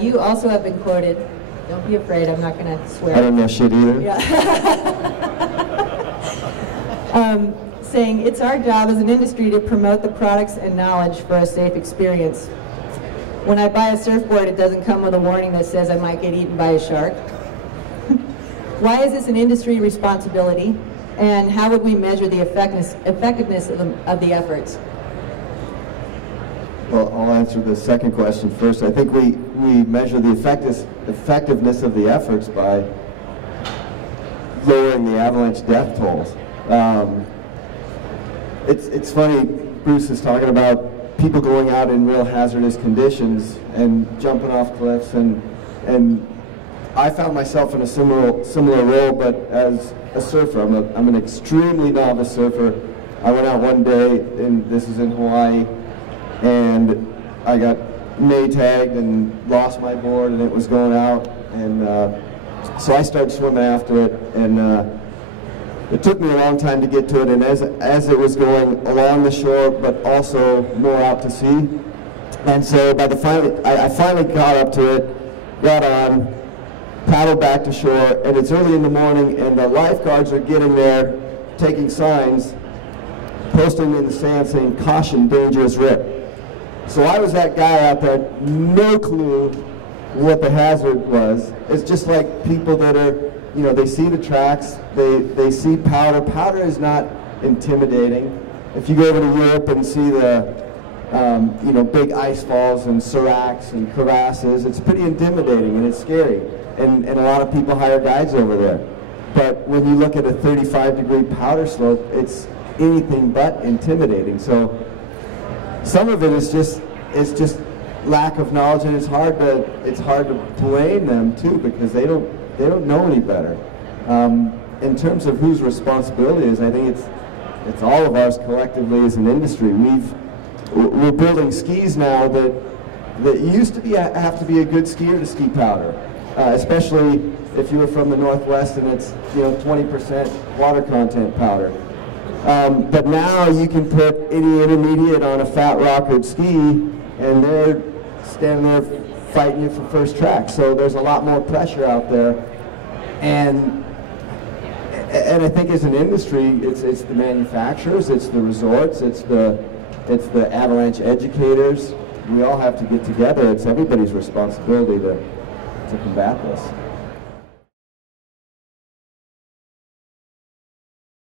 You also have been quoted, don't be afraid, I'm not going to swear. I don't know shit either. Yeah. Saying, it's our job as an industry to promote the products and knowledge for a safe experience. When I buy a surfboard, it doesn't come with a warning that says I might get eaten by a shark. Why is this an industry responsibility, and how would we measure the effectiveness of the efforts? Well, I'll answer the second question first. I think we measure the effectiveness of the efforts by lowering the avalanche death tolls. It's funny, Bruce is talking about people going out in real hazardous conditions and jumping off cliffs, and I found myself in a similar role, but as a surfer. I'm an extremely novice surfer. I went out one day, and this is in Hawaii, and I got Maytagged and lost my board, and it was going out, and so I started swimming after it, and it took me a long time to get to it, and as it was going along the shore, but also more out to sea, and so I finally got up to it, got on, paddled back to shore, and it's early in the morning, and the lifeguards are getting there, taking signs, posting in the sand saying, "Caution, dangerous rip." So I was that guy out there, no clue what the hazard was. It's just like people that are, you know, they see the tracks, they see powder. Powder is not intimidating. If you go over to Europe and see the, you know, big ice falls and seracs and crevasses, it's pretty intimidating and it's scary. And a lot of people hire guides over there. But when you look at a 35-degree powder slope, it's anything but intimidating. So some of it is just lack of knowledge, and it's hard to blame them too, because they don't know any better. In terms of whose responsibility is, I think it's all of ours collectively as an industry. We're building skis now that used to have to be a good skier to ski powder, especially if you were from the Northwest and it's 20% water content powder. But now you can put any intermediate on a fat rockered ski, and they're standing there fighting you for first track. So there's a lot more pressure out there, and I think as an industry, it's the manufacturers, it's the resorts, it's the avalanche educators. We all have to get together. It's everybody's responsibility to combat this.